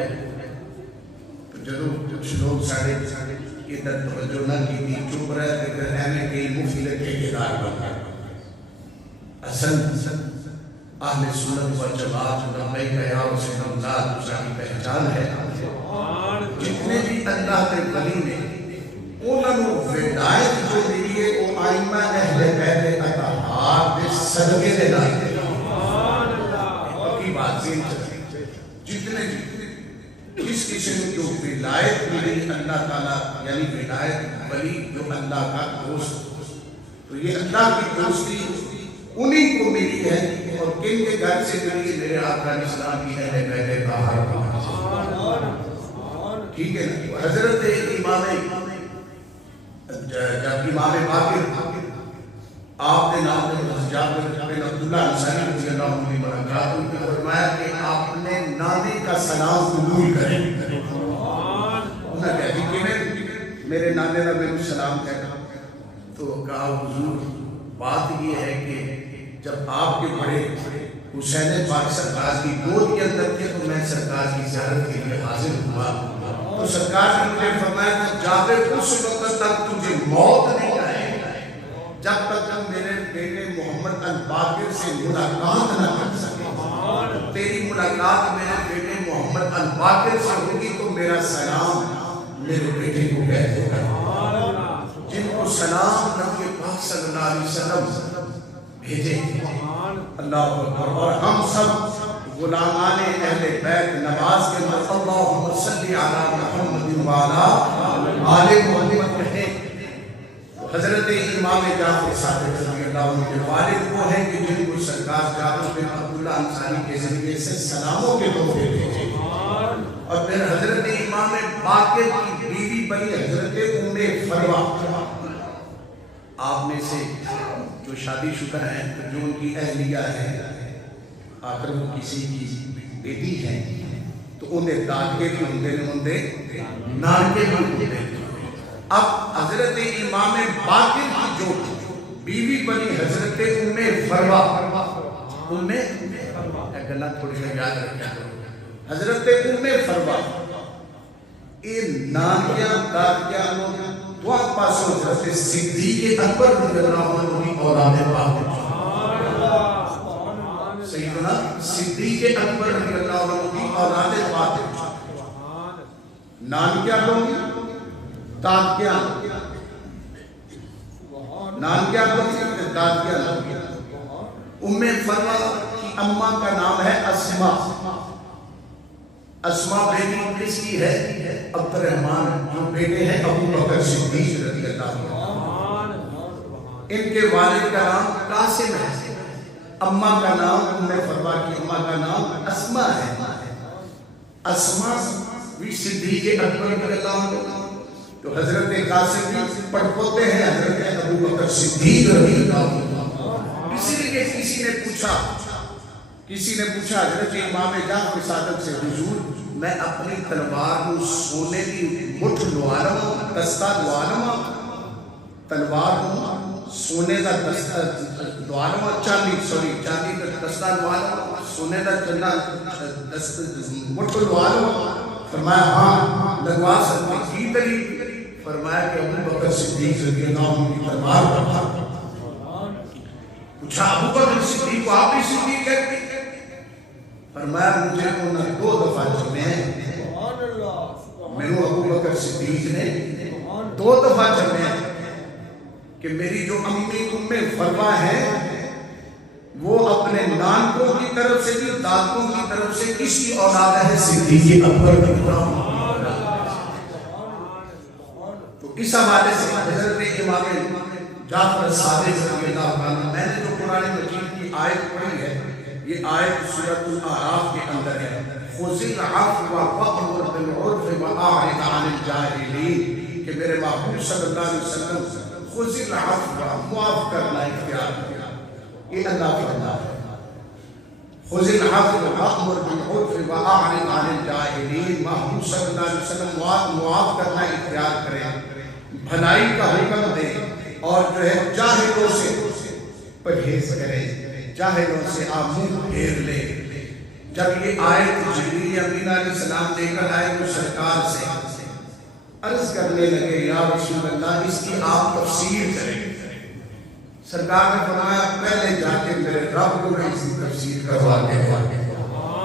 ہے تو جدو کچھ لوگ ساڑھے ادھر توجہ نہ کی تھی چپ رہے تھے کہ اہمیں کئی مفید ٹھیکیدار بن گئے اصل اہل سنت و جماعت لبیک یا حسین اللہ تساہی پہچان ہے جتنے بھی اللہ کے ولی نے انہوں ولایت جو دیئے وہ آئمہ اہل بیت اطہار دے صدقے دے لائے پکی بات دین جتنے کس قسم جو ولایت ملی اللہ تعالیٰ یعنی ولایت ولی جو اللہ کا دوست تو یہ اللہ کی دوستی انہی کو ملی ہے اور کن کے گھر سے ملی میرے آقا اسلام کی اہل بیت اطہار ٹھیک ہے نا حضرت امام جب امام باقر آپ نے نام جابر بن عبداللہ انصاری رضی اللہ عنہ برکات ان کو فرمایا کہ آپ نے نانے کا سلام قبول کریں انہوں نے کہا کہ میرے نانے کا میرے سلام کہا تو کہا حضور بات یہ ہے کہ جب آپ کے بڑے حسین پاک سرکار کی گود کے اندر تھے تو میں سرکار کی زیارت کے لیے حاضر ہوا تو سرکار نے مجھے فرمایا کہ جابر اس وقت تک تجھے موت نہیں آئے جب تک تم میرے بیٹے محمد الباقر سے ملاقات نہ کر سکے تیری ملاقات میرے بیٹے محمد الباقر سے ہوگی تو میرا سلام میرے بیٹے کو کہہ دے گا جن کو سلام نبی پاک صلی اللہ علیہ وسلم بھیجے اللہ اکبر اور ہم سب غلامان اہل بیت نواز کے اندر اللہم صلی علی محمد وعلا آل محمد کہتے حضرت امام جعفر صادق رضی اللہ عنہ کے والد وہ ہیں کہ جن کو سرکار جابر بن عبداللہ انصاری کے ذریعے سے سلاموں کے تحفے بھیجے اور پھر حضرت امام باقر کی بیوی بنی حضرت ام فروا آپ میں سے جو شادی شکر ہیں جو ان کی اہلیہ ہے آخر وہ کسی کی بیٹی ہے تو انہیں دادکے بھی ہوندے نانکے بھی ہوندے اب حضرت امام باقر کی جو بیوی بنی حضرت ام فروا ایک گلہ تھوڑی سے یاد رکھا حضرت ام فروا این نانکیاں دادکیاں دعا پاسوں حضرت صدیق اکبر رضی اللہ عنہ کی اولاد پاک سیدنا صدیق اکبر رضی اللہ عنہ کی اولاد پاک نان کیا ہوں داد کیا نان کیا ہوں داد کیا ام فروا کی اماں کا نام ہے اسما اسما بیٹی کس کی ہے عبد الرحمن جو بیٹے ہیں ابو بکر صدیق رضی اللہ عنہ ان کے والد کا نام قاسم ہے اماں کا نام ام فروا کی اماں کا نام اسما ہے اسما بھی صدیق اکبر رضی اللہ عنہ تو حضرت قاسم بھی پڑپوتے ہیں حضرت ابو بکر صدیق رضی اللہ عنہ اسی لیے کسی نے پوچھا حضرت امام جعفر صادق سے حضور میں اپنی تلوار کو سونے کی مٹھ لوالما دستہ لوالما تلوار کو سونے کا دستہ لوالما چاندی کا دستہ لوالما سونے کا چندہ مٹھ لوالما فرمایا ہاں لگوا سکتے کی دلیل فرمایا کہ ابو بکر صدیق رضی اللہ عنہ کی تلوار پر پوچھا ابو بکر صدیق کو آپ بھی صدیق کہتے ہیں فرمایا مجھے انہیں 2 دفعہ چمے ہیں میں ابو بکر صدیق نے 2 دفعہ چمے ہیں کہ میری جو امی ام فروا ہے وہ اپنے نانکوں کی طرف سے بھی دادکوں کی طرف سے کس کی اولاد ہے صدیق اکبر کی تو اس حوالے سے حضرت امام جعفر صادق رضی اللہ عنہ میں نے جو قرآن مجید کی آیت پڑھی ہے یہ آیت سورۃ الاعراف کے اندر ہے خذ العفو وأمر بالعرف وأعرض عن الجاہلین کہ میرے محبوب صلی اللہ علیہ وسلم خذ العفو معاف کرنا اختیار کیا یہ اللہ فرما ہے خذ العفو وأمر بالعرف وأعرض عن الجاہلین محبوب صلی اللہ علیہ وسلم معاف کرنا اختیار کریں بھلائی کا حکم دیں اور جو ہے جاہلوں سے پرہیز کریں جاہلوں سے آپ منہ پھیر لیں جب یہ آئے تو جبریل امین علیہ السلام لے کر آئے تو سرکار سے عرض کرنے لگے یا رسول اللہ اس کی آپ تفسیر کریں. سرکار نے فرمایا پہلے جا کے میرے رب کو میں اس کی تفسیر کرواتے ہیں.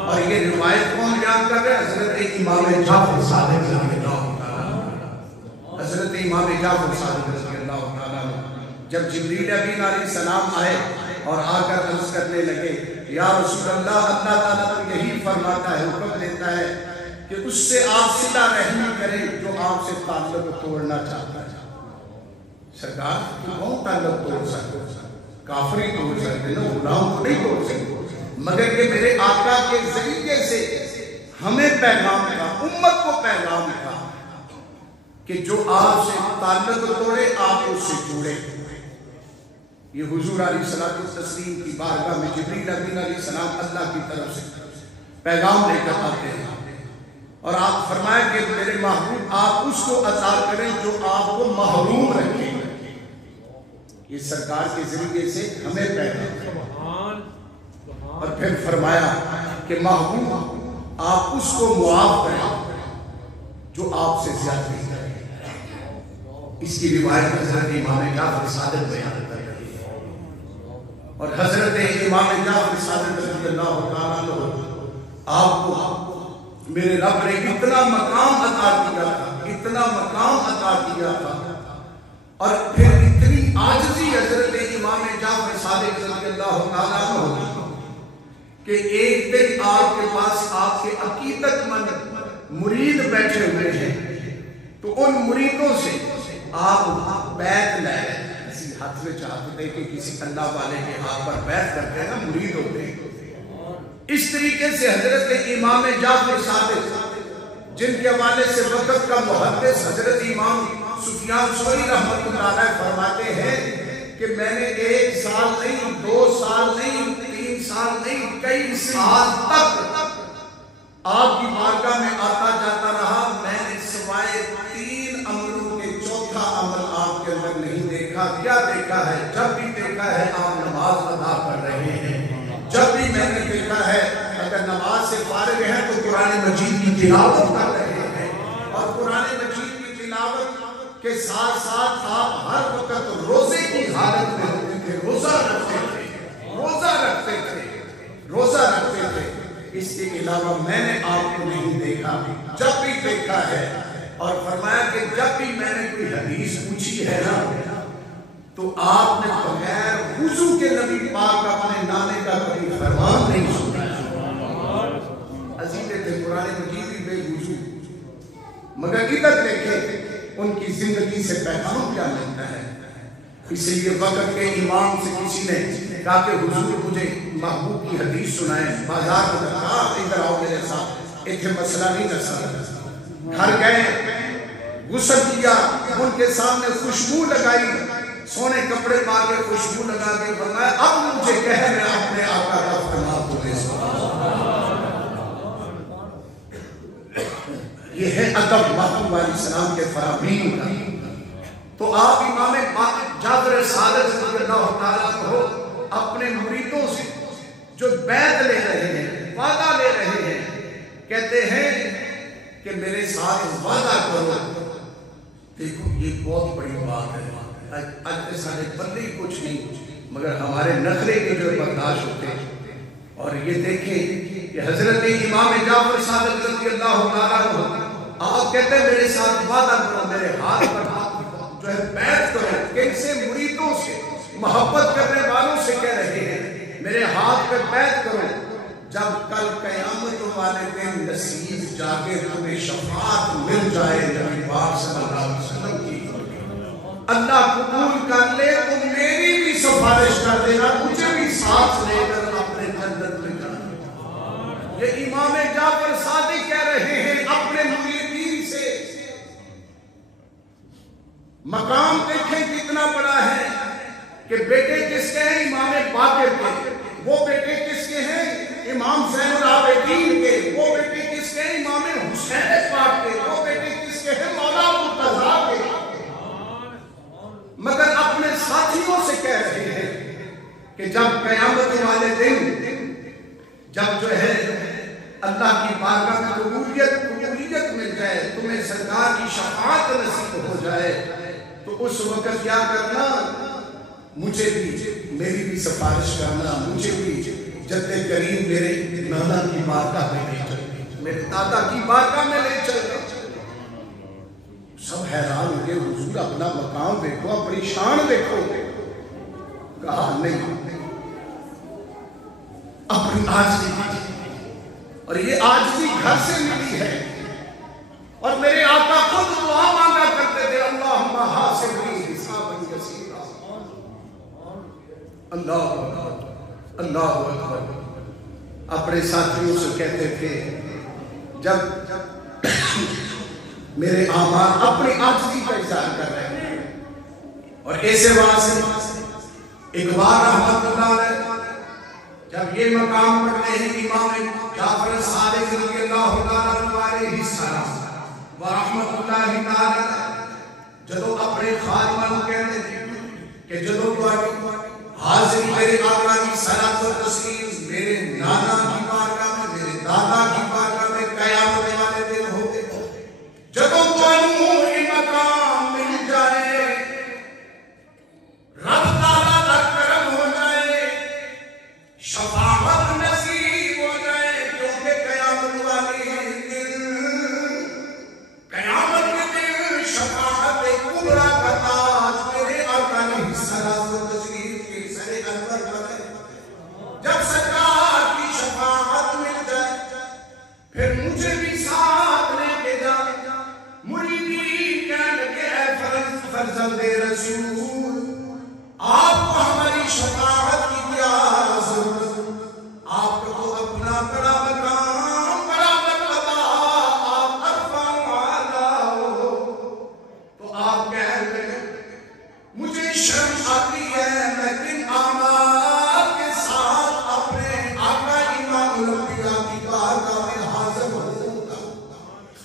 اور یہ روایت کون بیان کر رہے ہیں؟ حضرت امام جعفر صادق رضی اللہ تعالیٰ. حضرت امام جعفر صادق رضی اللہ تعالیٰ جب جبریل امین علیہ السلام آئے اور آ کر عرض کرنے لگے یا رسول اللہ اللہ تعالیٰ تو یہی فرماتا ہے، حکم دیتا ہے کہ اس سے آپ صلہ رحمی کریں جو آپ سے تعلق توڑنا چاہتا ہے. سرکار تو کون تعلق توڑ سکتے؟ کافری توڑ سکتے نا، غلام کو نہیں توڑ سکتے. مگر کہ میرے آقا کے ذریعے سے ہمیں پیغام تھا، امت کو پیغام تھا کہ جو آپ سے تعلق توڑے آپ اس سے جوڑے. یہ حضور علیہ السلام کی بارگاہ میں جبریل امین علیہ السلام اللہ کی طرف سے پیغام لے کر آتے ہیں اور آپ فرمائیں کہ میرے محبوب آپ اس کو عطا کریں جو آپ کو محروم رکھے. یہ سرکار کے ذریعے سے ہمیں پیغام. اور پھر فرمایا کہ محبوب آپ اس کو معاف کریں جو آپ سے زیادتی کرے. اس کی روایت حضرت امام جعفر صادق بیان کر رہی ہے. اور حضرت امام جعفر صادق رضی اللہ تعالیٰ آپ کو میرے رب نے اتنا مقام عطا کیا تھا، اتنا مقام عطا کیا تھا. اور پھر اتنی عاجزی حضرت امام جعفر صادق رضی اللہ تعالیٰ ہوگی کہ ایک دن آپ کے پاس آپ کے عقیدت مند مرید بیٹھے ہوئے ہیں تو ان مریدوں سے آپ بیعت لے کسی ہاتھ میں چاہتے تھے کہ کسی اللہ والے کے ہاتھ پر بیعت کرتے ہیں نا، مرید ہوتے ہیں. اس طریقے سے حضرت امام جعفر صادق جن کے حوالے سے وقت کا محدث حضرت امام سفیان ثوری رحمۃ اللہ علیہ فرماتے ہیں کہ میں نے 1 سال نہیں، 2 سال نہیں، 3 سال نہیں، کئی سال تک آپ کی بارگاہ میں آتا جاتا رہا. میں نے سوائے 3 عملوں کے چوتھا عمل آپ کے اندر نہیں دیکھا. کیا دیکھا ہے؟ جب بھی دیکھا ہے آپ نماز ادا کر رہے ہیں. جب بھی میں نے دیکھا ہے اگر نماز سے فارغ ہیں تو قرآن مجید کی تلاوت کر رہے ہیں. اور قرآن مجید کی تلاوت کے ساتھ ساتھ آپ ہر وقت روزے کی حالت میں ہوتے تھے، روزہ رکھتے تھے، روزہ رکھتے تھے، روزہ رکھتے تھے. اس کے علاوہ میں نے آپ کو نہیں دیکھا. جب بھی دیکھا ہے اور فرمایا کہ جب بھی میں نے کوئی حدیث پوچھی ہے نا تو آپ نے بغیر وضو کے نبی پاک اپنے نانے کا کبھی فرمان نہیں سنا. عزیز تھے قرآن مجید بھی بے وضو. مگر ادھر دیکھیں ان کی زندگی سے پیغام کیا ملتا ہے. اس لیے وقت کے امام سے کسی نے کہا کہ حضور مجھے محبوب کی حدیث سنائیں. بازار میں کہا ادھر آؤ میرے ساتھ، اتنے مسئلہ نہیں کر سکتا. گھر گئے، غسل کیا، ان کے سامنے خوشبو لگائی، سونے کپڑے پا کے خوشبو لگا کے فرمایا اب مجھے کہہ میں اپنے آقا کا فرمان کو دے سکتا. یہ ہے ادب محبوب علیہ السلام کے فرامین کا. تو آپ امام جعفر صادق رضی اللہ تعالیٰ کو اپنے مریدوں سے جو بیعت لے رہے ہیں، وعدہ لے رہے ہیں، کہتے ہیں کہ میرے ساتھ وعدہ کرو. دیکھو یہ بہت بڑی بات ہے. آج سارے بندے کچھ نہیں مگر ہمارے نخرے کے جو برداشت ہوتے ہیں. اور یہ دیکھیں کہ حضرت امام جعفر صادق رضی اللہ تعالیٰ آپ کہتے ہیں میرے ساتھ وعدہ کرو، میرے ہاتھ پر جو ہے بیعت کرو. کن سے؟ مریدوں سے، محبت کرنے والوں سے کہہ رہے ہیں میرے ہاتھ پہ بیعت کرو. جب کل قیامت والے دن نصیب جاگے تمہیں شفاعت مل جائے نبی پاک صلی اللہ علیہ وسلم کی، اللہ قبول کر لے تو میری بھی سفارش کر دینا، مجھے بھی ساتھ لے کر اپنے جنت میں جانا. یہ امام جعفر صادق کہہ رہے ہیں اپنے مریدین سے. مقام دیکھیں کتنا بڑا ہے کہ بیٹے کس کے ہیں؟ امام باقر کے. وہ بیٹے کس کے ہیں؟ امام زین العابدین کے. وہ بیٹے کس کے ہیں؟ امام حسین پاک کے. وہ بیٹے کس کے ہیں؟ مولا مرتضیٰ کے. مگر اپنے ساتھیوں سے کہہ رہے ہیں کہ جب قیامت والے دن جب جو ہے شفاعت نصیب ہو جائے تو اس وقت کیا کرنا، مجھے بھی میری بھی سفارش کرنا، مجھے بھی جد کریم میرے نانا کی بارگاہ میں لے چل، میرے دادا کی بارگاہ میں لے چل۔ سب حیران ہو گئے، حضور اپنا مقام دیکھو، اپنی شان دیکھو۔ کہا نہیں، اپنی عاجزی، اور یہ عاجزی گھر سے ملی ہے، اور میرے آقا خود دعا مانگا کرتے تھے، اللہم حاسبنی حسابا یسیرا۔ اللہ اکبر، اللہ اکبر۔ اپنے ساتھیوں سے کہتے تھے جب میرے اعمال اپنی عاجزی کا اظہار کر رہے ہیں، اور ایسے واسطے اقبال رحمت اللہ علیہ جب یہ مقام پڑھتے ہیں امام جعفر صادق رضی اللہ تعالیٰ علیہ السلام ورحمت اللہ تعالیٰ جدو اپنے خاتمہ کو کہتے تھے کہ جدو حاضر میرے آقا کی صلاۃ و تسلیم میرے نانا کی بارگاہ میں، میرے دادا کی بارگاہ میں قیامت والے دن ہوتے، جدو تمہیں یہ مقام مل جائے، رب تعالیٰ کا کرم ہو جائے، شفاعت نصیب ہو جائے، کیونکہ قیامت والے دن، قیامت کے دن شفاعت کبریٰ کا تاج میرے آقا کی صلاۃ و تسلیم کے سر انور پر ہے۔ جب سرکار کی شفاعت مل جائے پھر مجھے بھی ساتھ لے کے جائے، مریدین کہنے لگے اے فرزند رسول، آپ کو ہماری شفاعت کی کیا ضرورت، آپ کو تو اپنا بڑا مقام، بڑا مرتبہ، آپ عرفہ والا ہو۔ تو آپ کہنے لگے مجھے شرم آتی ہے، میں کن اعمال کے ساتھ اپنے آقا امام الانبیاء کی بارگاہ میں حاضر ہوں گا،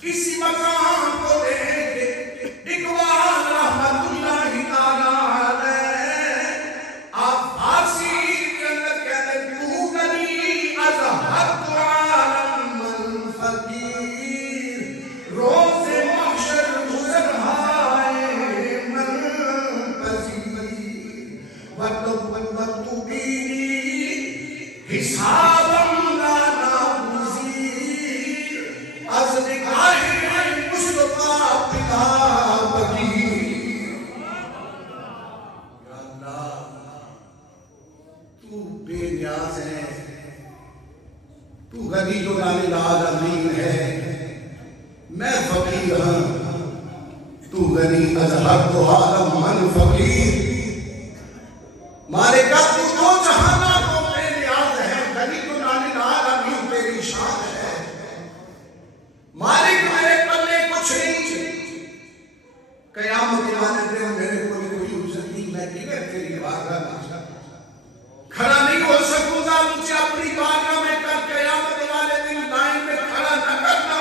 کسی مقام کو دیکھ کے اقبال رحمت اللہ تعالیٰ علیہ آپ فارسی کے اندر کہتے تو گنی ازہر عالم الفقیر، روز محشر گزرہائے من پذیر، وَتُبِّنِي حساباً لا ناگزیر، از نگاہ مصطفیٰ پتا بگیر۔ یا اللہ تو بے نیاز ہے، تو غنی عن العالمین ہے، میں فقیر ہوں، تو غنی از حق و عالم من فقیر۔ مالکہ تو دو جہانہ کو بے نیاز ہے، غنی عن العالمین تیری شان ہے، مالک میرے پلے کچھ نہیں، قیامت والے دن میرے کو کوئی عزت نہیں، میں کدھر تیری بارگاہ میں کھڑا نہیں ہو سکوں گا، مجھے اپنی بارگاہ میں کر قیامت والے دن لائن میں کھڑا نہ کرنا۔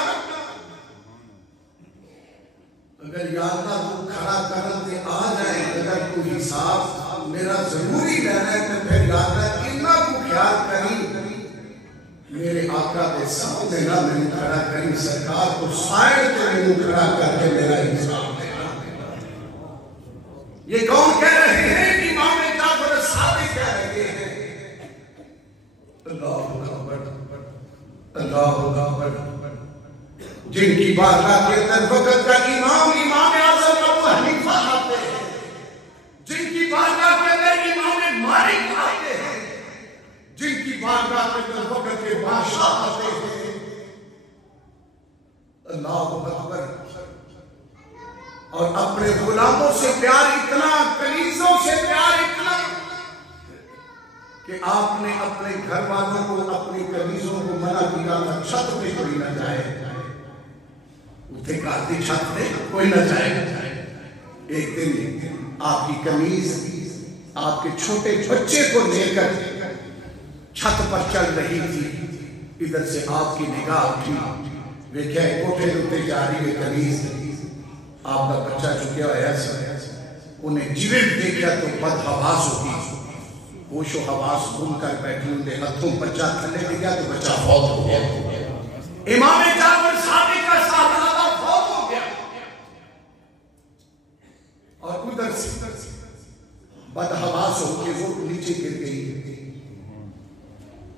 اگر یا اللہ تو کھڑا کرتے آ جائے، اگر کوئی حساب میرا ضروری رہنا ہے تو پھر یا اللہ اتنا کو خیال کری میرے آقا کے سامنے نہ میں کھڑا کری، سرکار کو سائر کے میں کھڑا کر کے میرا حساب دینا۔ یہ کون کہہ رہے ہیں؟ امام جعفر صادق کہہ رہے ہیں۔ اللہ اکبر، اللہ اکبر۔ جن کی بارگاہ کے اندر وقت کا امام اعظم ابو حنیفہ آتے ہیں، جن کی بارگاہ کے اندر امام مالک آتے ہیں، جن کی بارگاہ کے اندر وقت کے بادشاہ آتے ہیں، اللہ اکبر۔ اور اپنے غلاموں سے پیار اتنا، کنیزوں سے پیار اتنا کہ آپ نے اپنے گھر والوں کو، اپنی کنیزوں کو منع کیا تھا چھت پہ کوئی نہ جائے، اتنے کارتی چھت پہ کوئی نہ جائے۔ ایک دن آپ کی کنیز آپ کے چھوٹے بچے کو لے کر چھت پر چل رہی تھی، ادھر سے آپ کی نگاہ اٹھی، ویکھیا کوٹھے ہوتے جا رہی ہے کنیز، آپ کا بچہ چکیا ہوا ہے، انہیں جیویں دیکھا تو بد حواس ہوتی، ہوش و حواس گم کر بیٹھی، ان کے ہاتھوں بچہ تھلے لے گیا تو بچہ فوت ہو گیا۔ امام جعفر صادق کا صاحبزادہ فوت ہو گیا،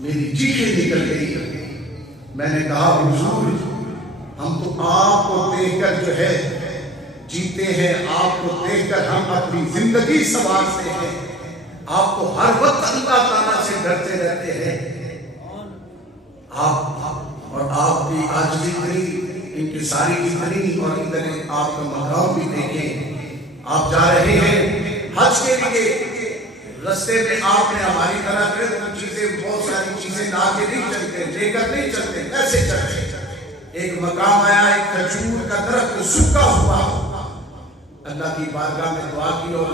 میری چیخیں نکل گئی. میں نے کہا حضور ہم تو آپ کو دیکھ کر جو ہے جیتے ہیں, آپ کو دیکھ کر ہم اپنی زندگی سنوارتے ہیں, آپ کو ہر وقت اللہ تعالیٰ سے ڈرتے رہتے ہیں. آپ اور آپ کی آج اتنی انکساری اتنی, اور ادھر آپ کا مقام بھی دیکھیں. آپ جا رہے ہیں حج کے لیے, رستے میں آپ نے ہماری طرح چیزیں, بہت ساری چیزیں لا کے نہیں چلتے, لے کر نہیں چلتے, ایسے چلتے. ایک مقام آیا, ایک کھجور کا درخت سوکھا ہوا, اللہ کی بارگاہ میں دعا کی اور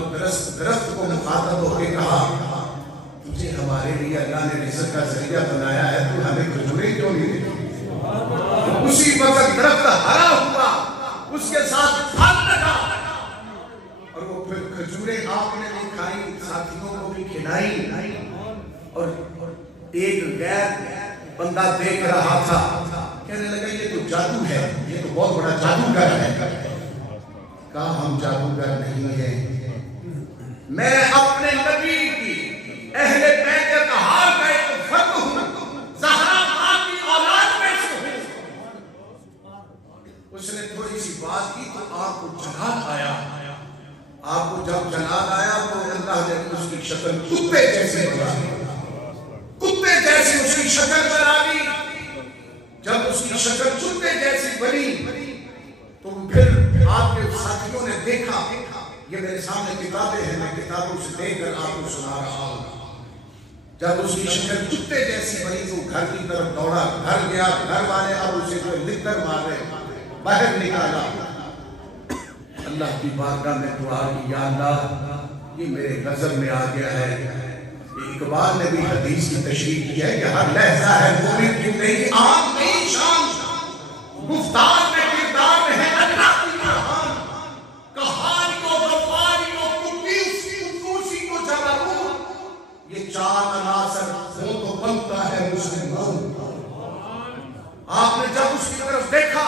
درخت کو مخاطب ہو کے کہا تجھے ہمارے لیے اللہ نے رزق کا ذریعہ بنایا ہے, تو ہمیں کھجوریں کیوں نہیں دیتی؟ اسی وقت درخت ہرا ہوا, اس کے ساتھ پھل لگا, اور وہ پھر کھجوریں آپ نے بھی کھائی, ساتھیوں کو بھی کھلائی. اور ایک غیر بندہ دیکھ رہا تھا, کہنے لگا یہ تو جادو ہے, یہ تو بہت بڑا جادوگر ہے. کہا ہم جادوگر نہیں ہیں, میں اپنے نبی کی اہل بیت طہار کا ایک فرد ہوں, زہرا ماں کی اولاد میں سے ہوں. اس نے تھوڑی سی بات کی تو آپ کو جلال آیا. آپ کو جب جلال آیا تو اللہ نے اس کی شکل کتے جیسے بنا دی, کتے جیسے اس کی شکل بنا دی. جب اس کی شکل کتے جیسی بنی تو پھر آپ کے ساتھیوں نے دیکھا, یہ میرے سامنے کتابیں ہیں, میں کتابوں سے دیکھ کر آپ کو سنا رہا ہوں. جب اس کی شکل کتے جیسی بنی تو گھر کی طرف دوڑا, گھر گیا, گھر والے اب اسے جو لکھ کر مار رہے, باہر نکالا. اللہ کی بارگاہ میں دعا کی, یا اللہ یہ میرے غضب میں آ گیا ہے. اقبال نے بھی حدیث کی تشریح کی ہے کہ ہر لہجہ ہے مومن کی نئی آن نئی شان, گفتار میں کردار میں ہے اللہ کی رحمان, کہانی کو غفاری کو قدوسی کو جبروت, یہ چار عناصر ہو تو بنتا ہے مسلمان. آپ نے جب اس کی طرف دیکھا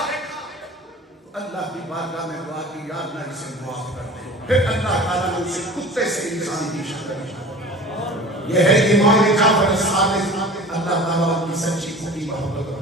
اللہ کی بارگاہ میں دعا کی, یا اللہ اسے معاف کر دے. پھر اللہ تعالیٰ نے اسے کتے سے انسان کی شکل دی. یہ ہے امام جعفر الصادق, اللہ تعالیٰ کی سچی محبت.